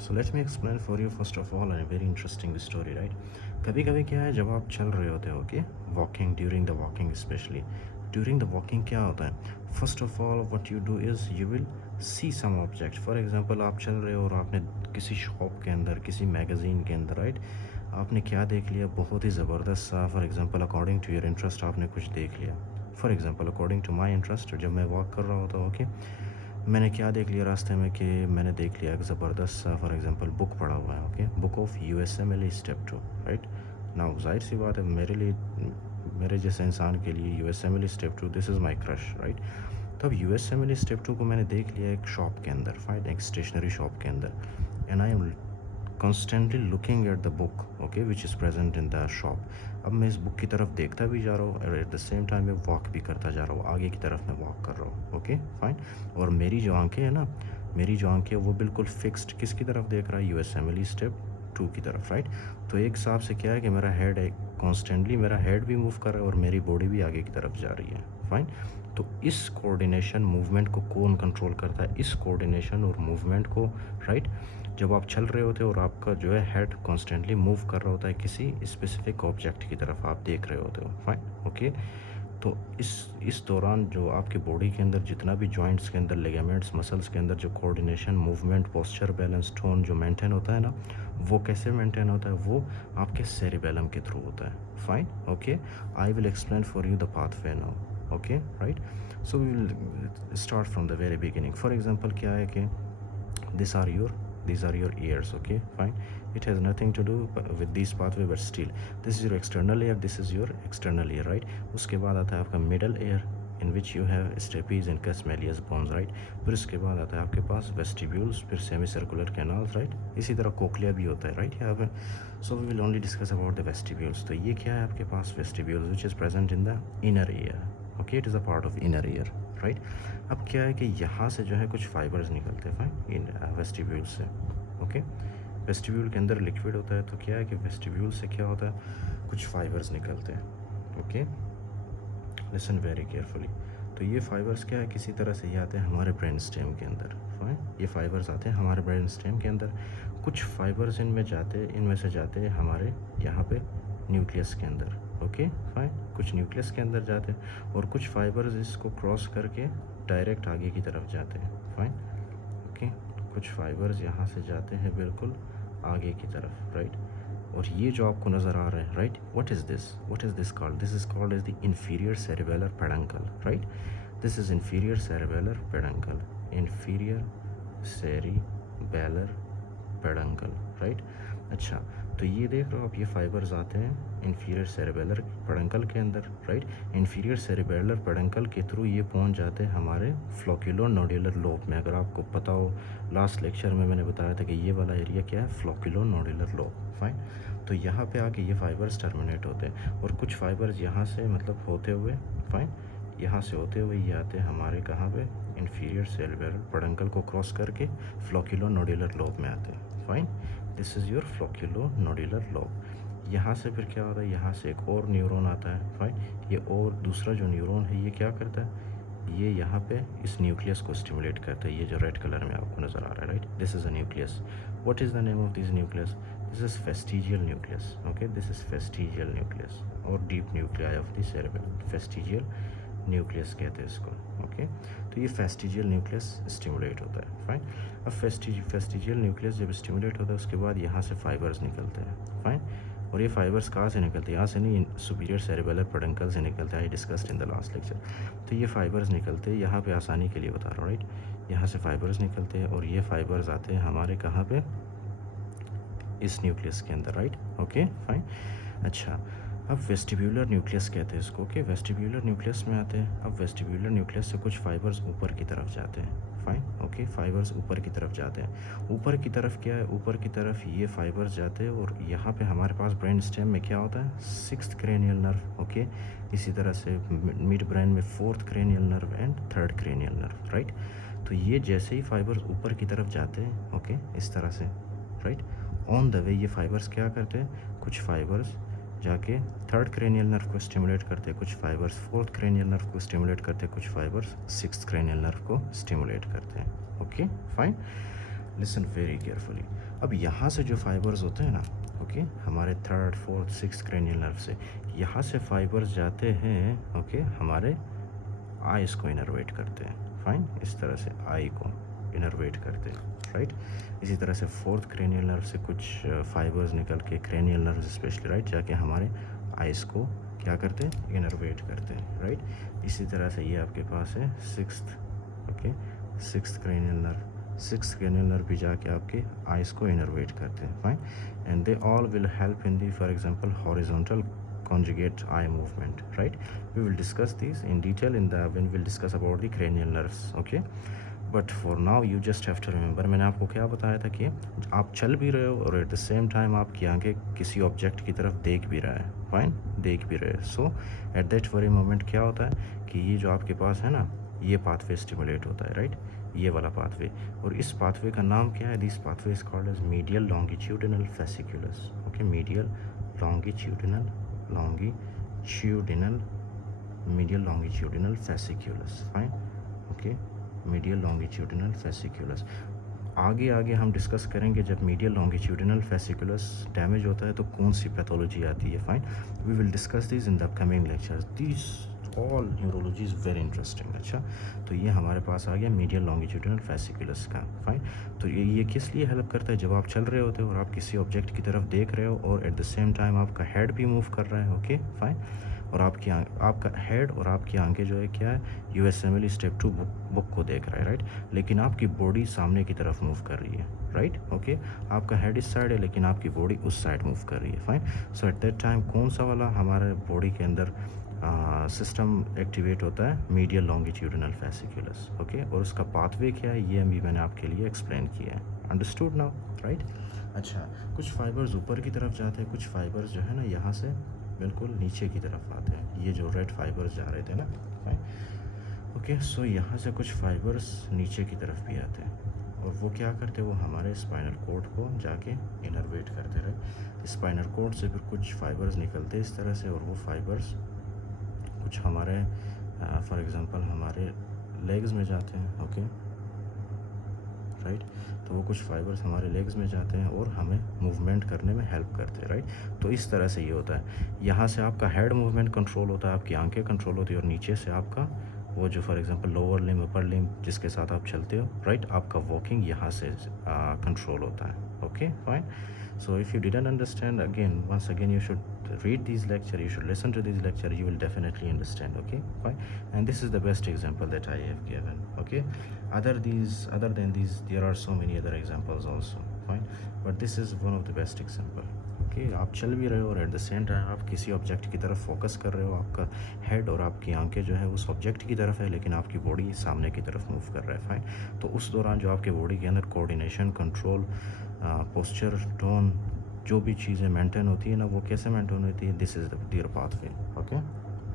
So let's me explain for you first of all an very interesting story right. कभी कभी क्या है, जब आप चल रहे होते हो okay, walking, during the walking specially during the walking क्या होता है, first of all what you do is you will see some object. For example आप चल रहे हो और आपने किसी शॉप के अंदर, किसी मैगज़ीन के अंदर राइट, आपने क्या देख लिया, बहुत ही ज़बरदस्त सा। For example according to your interest आपने कुछ देख लिया। For example according to my interest, जब मैं वॉक कर रहा होता हूँ ओके, मैंने क्या देख लिया रास्ते में कि मैंने देख लिया एक ज़बरदस्त सा फॉर एग्जांपल बुक पढ़ा हुआ है okay, book of USMLE step 2 right. Now जाहिर सी बात है, मेरे लिए, मेरे जैसे इंसान के लिए USMLE step 2 this is my crush right. तो अब USMLE स्टेप 2 को मैंने देख लिया एक शॉप के अंदर, फाइन, एक स्टेशनरी शॉप के अंदर, and I am constantly looking at the book okay which is present in the shop। अब मैं इस बुक की तरफ देखता भी जा रहा हूँ और एट द सेम टाइम मैं वॉक भी करता जा रहा हूँ, आगे की तरफ मैं वॉक कर रहा हूँ ओके फाइन। और मेरी जो आंखें हैं ना, मेरी जो आंखें वो बिल्कुल फिक्स्ड किसकी तरफ देख रहा है, USMLE स्टेप 2 की तरफ राइट। तो एक हिसाब से क्या है कि मेरा हेड है, कॉन्स्टेंटली मेरा हेड भी मूव कर रहा है और मेरी बॉडी भी आगे की तरफ जा रही है फाइन। तो इस कोऑर्डिनेशन मूवमेंट को कौन कंट्रोल करता है, इस कोऑर्डिनेशन और मूवमेंट को राइट। जब आप चल रहे होते हो और आपका जो है हेड कॉन्स्टेंटली मूव कर रहा होता है किसी स्पेसिफिक ऑब्जेक्ट की तरफ आप देख रहे होते हो फाइन ओके। तो इस दौरान जो आपकी बॉडी के अंदर जितना भी जॉइंट्स के अंदर, लिगामेंट्स, मसल्स के अंदर जो coordination, movement, posture, balance, tone जो मेंटेन होता है ना, वो कैसे मेंटेन होता है, वो आपके सेरिबेलम के थ्रू होता है fine okay. I will explain for you the pathway now okay right. So we will start from the very beginning. For example क्या है कि these are your ears okay fine, it has nothing to do with these pathway but still this is your external ear, this is your external ear right। उसके बाद आता है आपका middle ear in which you have stapes and Cassmelius bones right। फिर उसके बाद आता है आपके पास vestibules, फिर semicircular canals right, इसी तरह कोक्लिया भी होता है राइट यहाँ पे। so we will only discuss about the vestibules। तो ये क्या है आपके पास vestibules which is present in the inner ear okay, it is a part of inner ear right. अब क्या है कि यहाँ से जो है कुछ फाइबर्स निकलते हैं फाइन इन वेस्टिब्यूल से ओके। वेस्टिब्यूल के अंदर लिक्विड होता है, तो क्या है कि वेस्टिब्यूल से क्या होता है, कुछ फाइबर्स निकलते हैं ओके। Listen very carefully. तो ये फाइबर्स क्या है, किसी तरह से ये आते हैं हमारे ब्रेन स्टेम के अंदर फाइन। ये फाइबर्स आते हैं हमारे ब्रेन स्टेम के अंदर, कुछ फाइबर्स इनमें से जाते हैं हमारे यहाँ पे न्यूक्लियस के अंदर ओके फाइन। कुछ न्यूक्लियस के अंदर जाते हैं और कुछ फाइबर्स इसको क्रॉस करके डायरेक्ट आगे की तरफ जाते हैं फाइन ओके। कुछ फाइबर्स यहाँ से जाते हैं बिल्कुल आगे की तरफ राइट। और ये जो आपको नज़र आ रहा है right, what is this called, this is called as the inferior cerebellar peduncle right. This is inferior cerebellar peduncle, inferior cerebellar peduncle right. अच्छा, तो ये देख रहे हो आप, ये फाइबर्स आते हैं इंफीरियर सेरिबेलर पेडंकल के अंदर राइट। इंफीरियर सेरिबेलर पेडंकल के थ्रू ये पहुंच जाते हैं हमारे फ्लोक्यूलो नोडुलर लोब में। अगर आपको पता हो, लास्ट लेक्चर में मैंने बताया था कि ये वाला एरिया क्या है, फ्लोक्यूलो नोडुलर लोब फाइन। तो यहाँ पे आके ये फाइबर्स टर्मिनेट होते हैं और कुछ फाइबर्स यहाँ से मतलब होते हुए फाइन, यहाँ से होते हुए ये आते हैं हमारे कहाँ पे, इंफीरियर सेरिबेलर पेडंकल को क्रॉस करके फ्लोक्यूलो नोडुलर लोब में आते हैं fine. This is your flocculonodular lobe. यहाँ से फिर क्या होता है, यहाँ से एक और न्यूरॉन आता है फाइन। ये और दूसरा जो न्यूरॉन है ये क्या करता है, ये यहाँ पे इस न्यूक्लियस को स्टिमुलेट करता है। ये जो रेड कलर में आपको नज़र आ रहा है right, this is a nucleus. What is the name of this nucleus, this is fastigial nucleus okay. This is fastigial nucleus और deep nuclei of the cerebrum, fastigial nucleus कहते हैं इसको ओके। तो ये फेस्टिजियल न्यूक्लियस स्टिमुलेट होता है fine. अब vestigial nucleus जब स्टिमुलेट होता है उसके बाद यहाँ से फाइबर्स निकलते हैं फाइन। और ये फाइबर्स कहाँ से निकलते हैं, यहाँ से नहीं, सुपीरियर सेरिबेलर पेडंकल से निकलता है, discussed in the last lecture. तो ये फाइबर्स निकलते हैं, यहाँ पे आसानी के लिए बता रहा हूँ राइट। यहाँ से फाइबर्स निकलते हैं और ये फाइबर्स आते हैं हमारे कहाँ पे, इस न्यूक्लियस के अंदर राइट ओके फाइन। अच्छा, अब वेस्टिब्यूलर न्यूक्लियस कहते हैं इसको ओके। वेस्टिब्यूलर न्यूक्लियस में आते हैं। अब वेस्टिब्यूलर न्यूक्लियस से कुछ फाइबर्स ऊपर की तरफ जाते हैं फाइन ओके। फाइबर्स ऊपर की तरफ जाते हैं। ऊपर की तरफ क्या है, ऊपर की तरफ ये फाइबर्स जाते हैं और यहाँ पे हमारे पास ब्रेन स्टेम में क्या होता है, 6th क्रेनियल नर्व ओके। इसी तरह से मिड ब्रेन में 4th cranial nerve and 3rd cranial nerve right. तो ये जैसे ही फाइबर्स ऊपर की तरफ जाते हैं ओके, इस तरह से राइट, ऑन द वे ये फाइबर्स क्या करते हैं, कुछ फाइबर्स जाके 3rd क्रेनियल नर्व को स्टिमुलेट करते, कुछ फाइबर्स 4th क्रेनियल नर्व को स्टिमुलेट करते, कुछ फाइबर्स 6th क्रेनियल नर्व को स्टिमुलेट करते हैं okay fine. Listen very carefully. अब यहाँ से जो फाइबर्स होते हैं ना, ओके, हमारे third fourth six cranial nerve से, यहाँ से फाइबर्स जाते हैं, ओके, हमारे आइस को इनर्वेट करते हैं, फाइन, इस तरह से आई को इनर्वेट करते हैं, राइट। इसी तरह से फोर्थ क्रेनियल नर्व से कुछ फाइबर्स निकल के क्रेनियल नर्व स्पेशली, राइट, जाके हमारे आइस को क्या करते हैं, इनर्वेट करते हैं, राइट। इसी तरह से ये आपके पास है sixth, okay, sixth cranial nerve भी जाके आपके आइस को इनर्वेट करते हैं, fine. And they all will help in the, for example, horizontal conjugate eye movement, right? We will discuss these in detail when we'll discuss about the cranial nerves, okay? But for now you just have to remember, मैंने आपको क्या बताया था कि आप चल भी रहे हो और एट द सेम टाइम आपकी आंखें किसी ऑब्जेक्ट की तरफ देख भी रहा है, फाइन, देख भी रहे हैं। सो एट दैट वेरी मोमेंट क्या होता है कि ये जो आपके पास है ना, ये पाथवे स्टिमुलेट होता है, राइट, ये वाला पाथवे। और इस पाथवे का नाम क्या है? This pathway is called as medial longitudinal fasciculus, okay, medial medial longitudinal fasciculus, fine, okay, medial longitudinal fasciculus। आगे हम डिस्कस करेंगे जब मीडियल लॉन्गिट्यूडिनल फेसिकुलस डैमेज होता है तो कौन सी पैथोलॉजी आती है, fine. We will discuss this in the upcoming lectures. This all neurology is very interesting. अच्छा, तो ये हमारे पास आ गया मीडियल लॉन्गिट्यूडिनल फेसिकुलस का, फाइन। तो ये किस लिए हेल्प करता है? जब आप चल रहे होते हो और आप किसी ऑब्जेक्ट की तरफ देख रहे हो और एट द सेम टाइम आपका हेड भी मूव कर रहा है, ओके, फाइन, और आपका हेड और आपकी आंखें जो है क्या है, यूएसएमएल स्टेप 2 बुक को देख रहा है, राइट, लेकिन आपकी बॉडी सामने की तरफ मूव कर रही है, राइट, ओके। आपका हेड इस साइड है लेकिन आपकी बॉडी उस साइड मूव कर रही है, fine. So at that time कौन सा वाला हमारे बॉडी के अंदर सिस्टम एक्टिवेट होता है? Medial longitudinal fasciculus, okay. और उसका पाथवे क्या है ये भी मैंने आपके लिए एक्सप्लेन किया है। Understood now, right. अच्छा, कुछ फाइबर्स ऊपर की तरफ जाते हैं, कुछ फाइबर्स जो है ना यहाँ से बिल्कुल नीचे की तरफ आते हैं। ये जो रेड फाइबर्स जा रहे थे ना, फाइन, ओके। सो यहाँ से कुछ फाइबर्स नीचे की तरफ भी आते हैं और वो क्या करते हैं, वो हमारे स्पाइनल कॉर्ड को जाके इनर्वेट करते रहे। स्पाइनल कॉर्ड से फिर कुछ फाइबर्स निकलते हैं इस तरह से, और वो फाइबर्स कुछ हमारे फॉर एग्जांपल हमारे लेग्स में जाते हैं, ओके, राइट। तो वो कुछ फाइबर्स हमारे लेग्स में जाते हैं और हमें मूवमेंट करने में हेल्प करते हैं, राइट। तो इस तरह से ये होता है। यहाँ से आपका हेड मूवमेंट कंट्रोल होता है, आपकी आंखें कंट्रोल होती है, और नीचे से आपका वो जो for example lower limb, upper limb जिसके साथ आप चलते हो, राइट, आपका वॉकिंग यहाँ से कंट्रोल होता है, okay, fine. So if you didn't understand, once again you should read these lecture, you should listen to these lecture, you will definitely understand, okay, fine. And this is the best example that I have given, okay. Other than these there are so many other examples also, fine, but this is one of the best example, okay। आप चल भी रहे हो और at the same time आप किसी object की तरफ फोकस कर रहे हो, आपका हेड और आपकी आंखें जो है उस ऑब्जेक्ट की तरफ है लेकिन आपकी बॉडी सामने की तरफ मूव कर रहा है, फाइन। तो उस दौरान जो आपके बॉडी के अंदर कोऑर्डिनेशन, कंट्रोल, पोस्चर, टोन, जो भी चीज़ें मेंटेन होती है ना, वो कैसे मेंटेन होती है? This is the their pathway, okay.